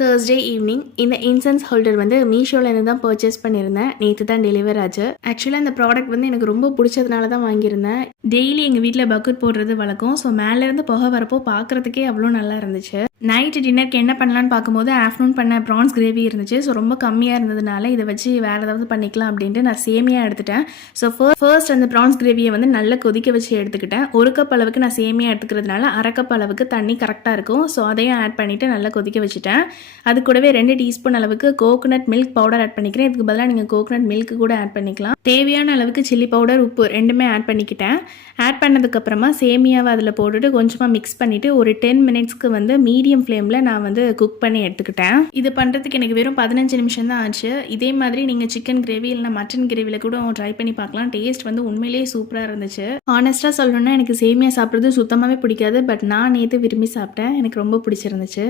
Thursday evening இந்த incense holder வந்து மீஷோலேருந்து தான் பர்ச்சேஸ் பண்ணியிருந்தேன். நேற்று தான் டெலிவர் ஆச்சு. ஆக்சுவலாக இந்த ப்ராடக்ட் வந்து எனக்கு ரொம்ப பிடிச்சதுனால தான் வாங்கியிருந்தேன். டெய்லி எங்கள் வீட்டில் பக்கெட் போடுறது வழக்கம். ஸோ மேலேருந்து புகை வரப்போ பார்க்குறதுக்கே அவ்வளோ நல்லா இருந்துச்சு. நைட்டு டின்னருக்கு என்ன பண்ணலான்னு பார்க்கும்போது ஆஃப்டர்நூன் பண்ண ப்ரான்ஸ் கிரேவி இருந்துச்சு. ஸோ ரொம்ப கம்மியாக இருந்ததுனால இதை வச்சு வேறு ஏதாவது பண்ணிக்கலாம் அப்படின்ட்டு நான் சேமியா எடுத்துட்டேன். ஸோ ஃபர்ஸ்ட் அந்த ப்ரான்ஸ் கிரேவியை வந்து நல்லா கொதிக்க வச்சு எடுத்துக்கிட்டேன். 1 கப் அளவுக்கு நான் சேமியா எடுத்துக்கிறதுனால 1/2 கப் அளவுக்கு தண்ணி கரெக்டாக இருக்கும். ஸோ அதையும் ஆட் பண்ணிவிட்டு நல்லா கொதிக்க வச்சுட்டேன். அது கூடவே 2 டீஸ்பூன் அளவுக்கு கோகோனட் மில்க் பவுடர் ஆட் பண்ணிக்கிறேன். இதுக்கு பதிலாக நீங்கள் கோகோனட் மில்க் கூட ஆட் பண்ணிக்கலாம். தேவையான அளவுக்கு சில்லி பவுடர், உப்பு ரெண்டுமே ஆட் பண்ணிக்கிட்டேன். ஆட் பண்ணதுக்கப்புறமா சேமியாவை அதில் போட்டுட்டு கொஞ்சமாக மிக்ஸ் பண்ணிவிட்டு ஒரு 10 மினிட்ஸ்க்கு வந்து மீடியம் ஃப்ளேமில் நான் வந்து குக் பண்ணி எடுத்துக்கிட்டேன். இது பண்ணுறதுக்கு எனக்கு வெறும் 15 நிமிஷம் தான் ஆச்சு. இதே மாதிரி நீங்கள் சிக்கன் கிரேவி இல்லைனா மட்டன் கிரேவியில் கூட ட்ரை பண்ணி பார்க்கலாம். டேஸ்ட் வந்து உண்மையிலேயே சூப்பராக இருந்துச்சு. ஆனஸ்ட்டாக சொல்லணும்னா எனக்கு சேமியா சாப்பிட்றது சுத்தமாகவே பிடிக்காது. பட் நான் நேற்று விரும்பி சாப்பிட்டேன். எனக்கு ரொம்ப பிடிச்சிருந்துச்சு.